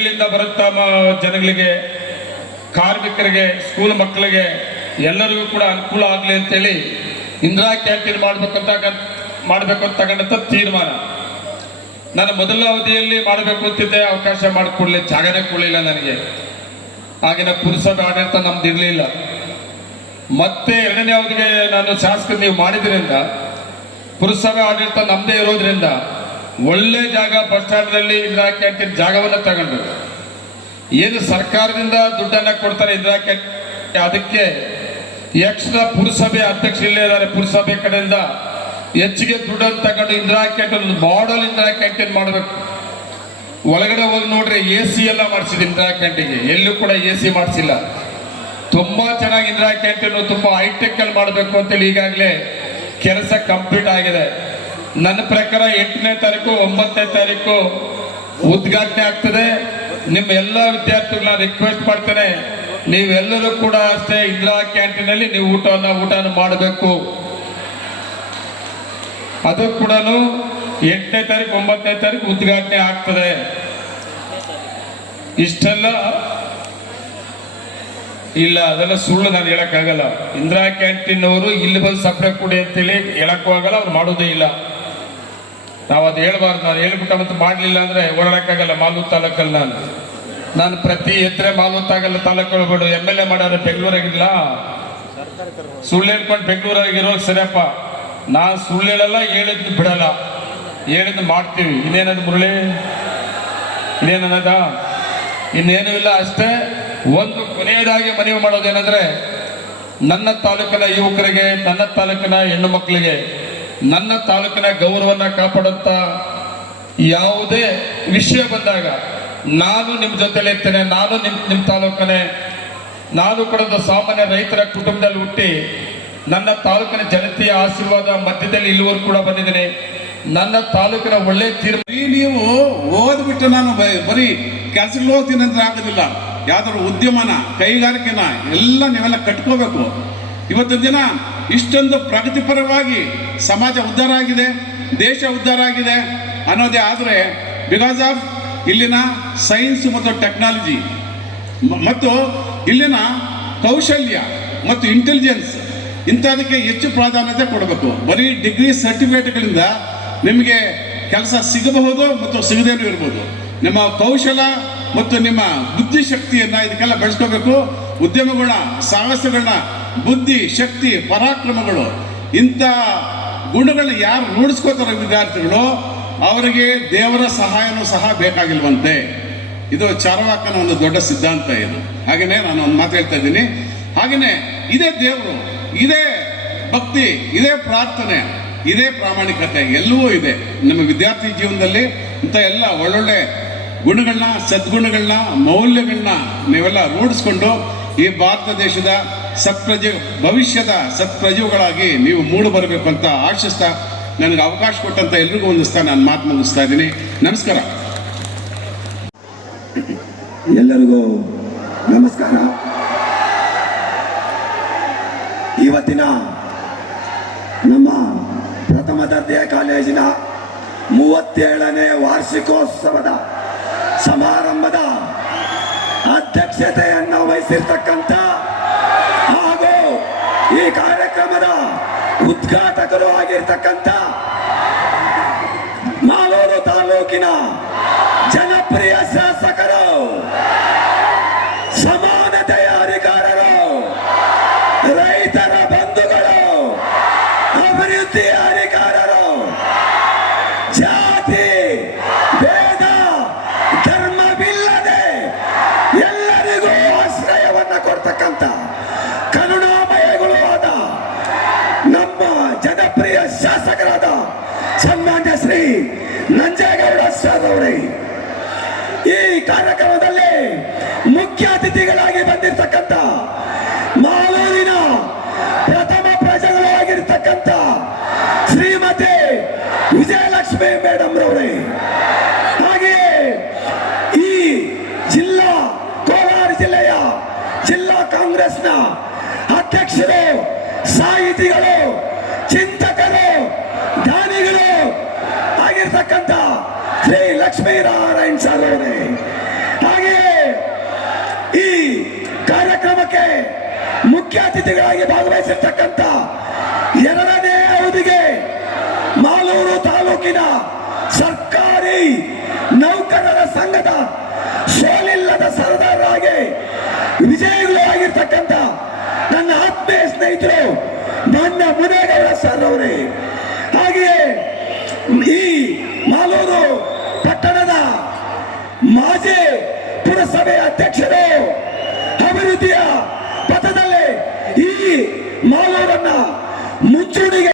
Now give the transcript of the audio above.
ಹಳ್ಳಿಗಳಿಂದ ಬರುತ್ತಾ ಜನಗಳಿಗೆ, ಕಾರ್ಮಿಕರಿಗೆ ಸ್ಕೂಲ್ ಮಕ್ಕಳಿಗೆ ಎಲ್ಲರಿಗೂ ಕೂಡ ಅನುಕೂಲ ಆಗಲಿ ಅಂತೇಳಿ ಇಂದಿರಾ ಕ್ಯಾಂಟೀನ್ ಮಾಡಬೇಕಂತ ಮಾಡಬೇಕು ಅಂತ ತಗೊಂಡಂಥ ತೀರ್ಮಾನ. ನಾನು ಮೊದಲ ಅವಧಿಯಲ್ಲಿ ಮಾಡಬೇಕು ಅಂತಿದ್ದೆ, ಅವಕಾಶ ಮಾಡಿಕೊಡ್ಲಿ, ಜಾಗನೇ ಕೊಡಲಿಲ್ಲ ನನಗೆ. ಆಗಿನ ಪುರಸಭೆ ಆಡಳಿತ ನಮ್ದು ಇರಲಿಲ್ಲ. ಮತ್ತೆ ಎರಡನೇ ಅವಧಿಗೆ ನಾನು ಶಾಸಕ ನೀವು ಮಾಡಿದ್ರಿಂದ, ಪುರಸಭೆ ಆಡಳಿತ ನಮ್ಮದೇ ಇರೋದ್ರಿಂದ ಒಳ್ಳೆ ಜಾಗ ಬಸ್ ಸ್ಟ್ಯಾಂಡ್ನಲ್ಲಿ ಇಂದಿರಾ ಕ್ಯಾಂಟೀನ್ ಜಾಗವನ್ನು ತಗೊಂಡು ಏನು ಸರ್ಕಾರದಿಂದ ದುಡ್ಡನ್ನು ಕೊಡ್ತಾರೆ ಇಂದಿರಾ ಕ್ಯಾಂಟೀನ್? ಅದಕ್ಕೆ ಎಕ್ಸ್ಟ್ರಾ ಪುರಸಭೆ ಅಧ್ಯಕ್ಷ ಇಲ್ಲೇ ಇದ್ದಾರೆ. ಪುರಸಭೆ ಕಡೆಯಿಂದ ಹೆಚ್ಚಿಗೆ ದುಡ್ಡನ್ನು ತಗೊಂಡು ಇಂದಿರಾ ಕ್ಯಾಂಟೀನ್ ಮಾಡಲ್ ಇಂದಿರಾ ಕ್ಯಾಂಟೀನ್ ಮಾಡಬೇಕು. ಒಳಗಡೆ ಹೋಗಿ ನೋಡ್ರಿ ಎ ಸಿ ಎಲ್ಲ ಮಾಡಿಸಿದ್ರು ಇಂದಿರಾ ಕ್ಯಾಂಟೀನ್ಗೆ. ಎಲ್ಲೂ ಕೂಡ ಎ ಸಿ ಮಾಡಿಸಿಲ್ಲ. ತುಂಬಾ ಚೆನ್ನಾಗಿ ಇಂದಿರಾ ಕ್ಯಾಂಟೀನ್, ತುಂಬಾ ಹೈಟೆಕ್ ಅಲ್ಲಿ ಮಾಡಬೇಕು ಅಂತೇಳಿ ಈಗಾಗಲೇ ಕೆಲಸ ಕಂಪ್ಲೀಟ್ ಆಗಿದೆ. ನನ್ನ ಪ್ರಕಾರ ಎಂಟನೇ ತಾರೀಕು, ಒಂಬತ್ತನೇ ತಾರೀಕು ಉದ್ಘಾಟನೆ ಆಗ್ತದೆ. ನಿಮ್ಮ ಎಲ್ಲ ವಿದ್ಯಾರ್ಥಿಗಳನ್ನ ರಿಕ್ವೆಸ್ಟ್ ಮಾಡ್ತೇನೆ. ನೀವೆಲ್ಲರೂ ಕೂಡ ಅಷ್ಟೇ ಇಂದಿರಾ ಕ್ಯಾಂಟೀನ್ ಅಲ್ಲಿ ನೀವು ಊಟವನ್ನ ಊಟನ ಮಾಡಬೇಕು. ಅದು ಕೂಡ ಎಂಟನೇ ತಾರೀಕು, ಒಂಬತ್ತನೇ ತಾರೀಕು ಉದ್ಘಾಟನೆ ಆಗ್ತದೆ. ಇಷ್ಟೆಲ್ಲ ಇಲ್ಲ, ಅದೆಲ್ಲ ಸುಳ್ಳು ನಾನು ಹೇಳಕ್ಕಾಗಲ್ಲ. ಇಂದಿರಾ ಕ್ಯಾಂಟೀನ್ ಅವರು ಇಲ್ಲಿ ಬಂದು ಸಪ್ರೇಟ್ ಕೊಡಿ ಅಂತೇಳಿ ಹೇಳಕ್ಕೂ ಆಗಲ್ಲ, ಅವ್ರು ಮಾಡೋದೇ ಇಲ್ಲ. ನಾವು ಅದು ಹೇಳ್ಬಾರ್ದು, ನಾನು ಹೇಳ್ಬಿಟ್ಟ ಮತ್ತು ಮಾಡಲಿಲ್ಲ ಅಂದ್ರೆ ಓಡಾಡೋಕ್ಕಾಗಲ್ಲ, ಮಾಲೂರು ತಾಲೂಕಲ್ಲಿ ನಾನು. ನಾನು ಪ್ರತಿ ಎತ್ತರೆ ಮಾಲೂರು ತಾಗಲ್ಲ ತಾಲೂಕು ಹೇಳ್ಬೇಡು ಎಂ ಎಲ್ ಎ ಮಾಡೋರು ಬೆಂಗಳೂರಾಗಿಲ್ಲ ಸುಳ್ಳು ಹೇಳ್ಕೊಂಡು ಬೆಂಗಳೂರಾಗಿರೋ ಸರಿಯಪ್ಪ. ನಾನು ಸುಳ್ಳು ಹೇಳಲ್ಲ, ಹೇಳಿದ್ದು ಬಿಡಲ್ಲ. ಹೇಳಿದ್ದು ಮಾಡ್ತೀವಿ. ಇನ್ನೇನದು ಮುರಳಿ? ಇನ್ನೇನದ? ಇನ್ನೇನು ಇಲ್ಲ ಅಷ್ಟೇ. ಒಂದು ಕೊನೆಯದಾಗಿ ಮನವಿ ಮಾಡೋದೇನೆಂದರೆ, ನನ್ನ ತಾಲೂಕಿನ ಯುವಕರಿಗೆ, ನನ್ನ ತಾಲೂಕಿನ ಹೆಣ್ಣು ಮಕ್ಕಳಿಗೆ ನನ್ನ ತಾಲೂಕಿನ ಗೌರವನ್ನ ಕಾಪಾಡುತ್ತ ಯಾವುದೇ ವಿಷಯ ಬಂದಾಗ ನಾನು ನಿಮ್ಮ ಜೊತೆಲಿ ಇರ್ತೇನೆ, ನಾನು ನಿಮ್ಮ ನಿಮ್ಮ ತಾಲೂಕನೇ ನಾನು ಕೂಡ ಸಾಮಾನ್ಯ ರೈತರ ಕುಟುಂಬದಲ್ಲಿ ಹುಟ್ಟಿ ನನ್ನ ತಾಲೂಕಿನ ಜನತೆಯ ಆಶೀರ್ವಾದ ಮಧ್ಯದಲ್ಲಿ ಇಲ್ಲಿವರೆಗೂ ಕೂಡ ಬಂದಿದ್ದೀನಿ. ನನ್ನ ತಾಲೂಕಿನ ಒಳ್ಳೆ ತೀರ್ಮ ನೀವು ಓದ್ಬಿಟ್ಟು ನಾನು ಬರೀ ಕೆಲಸಗಳು ಹೋಗ್ತೀನಿ ಅಂತ ಆಗೋದಿಲ್ಲ. ಯಾವ್ದಾದ್ರು ಉದ್ಯಮನ, ಕೈಗಾರಿಕೆನ ಎಲ್ಲ ನೀವೆಲ್ಲ ಕಟ್ಕೋಬೇಕು. ಇವತ್ತಿನ ದಿನ ಇಷ್ಟೊಂದು ಪ್ರಗತಿಪರವಾಗಿ ಸಮಾಜ ಉದ್ಧಾರ ಆಗಿದೆ, ದೇಶ ಉದ್ಧಾರ ಆಗಿದೆ ಅನ್ನೋದೇ ಆದರೆ ಬಿಕಾಸ್ ಆಫ್ ಇಲ್ಲಿನ ಸೈನ್ಸ್ ಮತ್ತು ಟೆಕ್ನಾಲಜಿ ಮತ್ತು ಇಲ್ಲಿನ ಕೌಶಲ್ಯ ಮತ್ತು ಇಂಟೆಲಿಜೆನ್ಸ್ ಇಂಥದಕ್ಕೆ ಹೆಚ್ಚು ಪ್ರಾಧಾನ್ಯತೆ ಕೊಡಬೇಕು. ಬರೀ ಡಿಗ್ರಿ ಸರ್ಟಿಫಿಕೇಟ್ಗಳಿಂದ ನಿಮಗೆ ಕೆಲಸ ಸಿಗಬಹುದು ಮತ್ತು ಸಿಗದೇನೂ ಇರ್ಬೋದು. ನಿಮ್ಮ ಕೌಶಲ ಮತ್ತು ನಿಮ್ಮ ಬುದ್ಧಿಶಕ್ತಿಯನ್ನು ಇದಕ್ಕೆಲ್ಲ ಬೆಳೆಸ್ಕೋಬೇಕು. ಉದ್ಯಮಗುಣ ಸಾಹಸಗಳನ್ನ ಬುದ್ಧಿ, ಶಕ್ತಿ, ಪರಾಕ್ರಮಗಳು, ಇಂಥ ಗುಣಗಳು ಯಾರು ರೂಢಿಸ್ಕೋತಾರೋ ವಿದ್ಯಾರ್ಥಿಗಳು, ಅವರಿಗೆ ದೇವರ ಸಹಾಯನೂ ಸಹ ಬೇಕಾಗಿಲ್ವಂತೆ. ಇದು ಚಾರವಾಕನ ಒಂದು ದೊಡ್ಡ ಸಿದ್ಧಾಂತ ಇದು. ಹಾಗೆಯೇ ನಾನು ಒಂದು ಮಾತು ಹೇಳ್ತಾ ಇದ್ದೀನಿ. ಹಾಗೆಯೇ ಇದೇ ದೇವರು, ಇದೇ ಭಕ್ತಿ, ಇದೇ ಪ್ರಾರ್ಥನೆ, ಇದೇ ಪ್ರಾಮಾಣಿಕತೆ ಎಲ್ಲವೂ ಇದೆ. ನಮ್ಮ ವಿದ್ಯಾರ್ಥಿ ಜೀವನದಲ್ಲಿ ಇಂಥ ಎಲ್ಲ ಒಳ್ಳೊಳ್ಳೆ ಗುಣಗಳನ್ನ, ಸದ್ಗುಣಗಳನ್ನ, ಮೌಲ್ಯಗಳನ್ನ ನೀವೆಲ್ಲ ರೂಢಿಸ್ಕೊಂಡು ಈ ಭಾರತ ದೇಶದ ಸತ್ಪ್ರಜೆ ಭವಿಷ್ಯದ ಸತ್ಪ್ರಜೆಗಳಾಗಿ ನೀವು ಮೂಡು ಬರಬೇಕು ಅಂತ ಆಶಿಸ್ತಾ ನನಗೆ ಅವಕಾಶ ಕೊಟ್ಟಂತ ಎಲ್ರಿಗೂ ಒಂದಿಸ್ತಾ ನಾನು ಮಾತು ಮುಗಿಸ್ತಾ ಇದ್ದೀನಿ. ನಮಸ್ಕಾರ. ಎಲ್ಲರಿಗೂ ನಮಸ್ಕಾರ. ಇವತ್ತಿನ ನಮ್ಮ ಪ್ರಥಮ ದರ್ಜೆಯ ಕಾಲೇಜಿನ ಮೂವತ್ತೇಳನೇ ವಾರ್ಷಿಕೋತ್ಸವದ ಸಮಾರಂಭದ ಅಧ್ಯಕ್ಷತೆಯನ್ನು ವಹಿಸಿರ್ತಕ್ಕಂಥ ಈ ಕಾರ್ಯಕ್ರಮದ ಉದ್ಘಾಟಕರು ಆಗಿರ್ತಕ್ಕಂಥ ಮಾಲೂರು ತಾಲೂಕಿನ ಜನಪ್ರಿಯ ಶಾಸಕರು ಸರ್ ಈ ಕಾರ್ಯಕ್ರಮದಲ್ಲಿ ಮುಖ್ಯ ಅತಿಥಿಗಳಾಗಿ ಬಂದಿರತಕ್ಕಂಥ ಮಾಲೂರಿನ ಪ್ರಥಮ ಪ್ರಜೆಗಳಾಗಿರ್ತಕ್ಕಂಥ ಶ್ರೀಮತಿ ವಿಜಯಲಕ್ಷ್ಮಿ ಮೇಡಮ್ ರವರೇ. ಹಾಗೆಯೇ ಈ ಜಿಲ್ಲಾ ಕೋಲಾರ ಜಿಲ್ಲೆಯ ಜಿಲ್ಲಾ ಕಾಂಗ್ರೆಸ್ನ ಅಧ್ಯಕ್ಷರು, ಸಾಹಿತಿಗಳು, ಚಿಂತಕರು ಲಕ್ಷ್ಮೀನಾರಾಯಣ್ ಸರ್ ಹಾಗೆಯೇ ಈ ಕಾರ್ಯಕ್ರಮಕ್ಕೆ ಮುಖ್ಯ ಅತಿಥಿಗಳಾಗಿ ಭಾಗವಹಿಸಿರ್ತಕ್ಕಂಥ ಎರಡನೇ ಅವಧಿಗೆ ಮಾಲೂರು ತಾಲೂಕಿನ ಸರ್ಕಾರಿ ನೌಕರರ ಸಂಘದ ಸೋಲಿಲ್ಲದ ಸರದಾರರಾಗಿ ವಿಜಯಗಳು ಆಗಿರ್ತಕ್ಕಂಥ ನನ್ನ ಆತ್ಮೀಯ ಸ್ನೇಹಿತರು ನನ್ನ ಮುನೇಗೌಡ ಸರ್ ಅವರೇ. ಹಾಗೆಯೇ ಈ ಮಾಲೂರು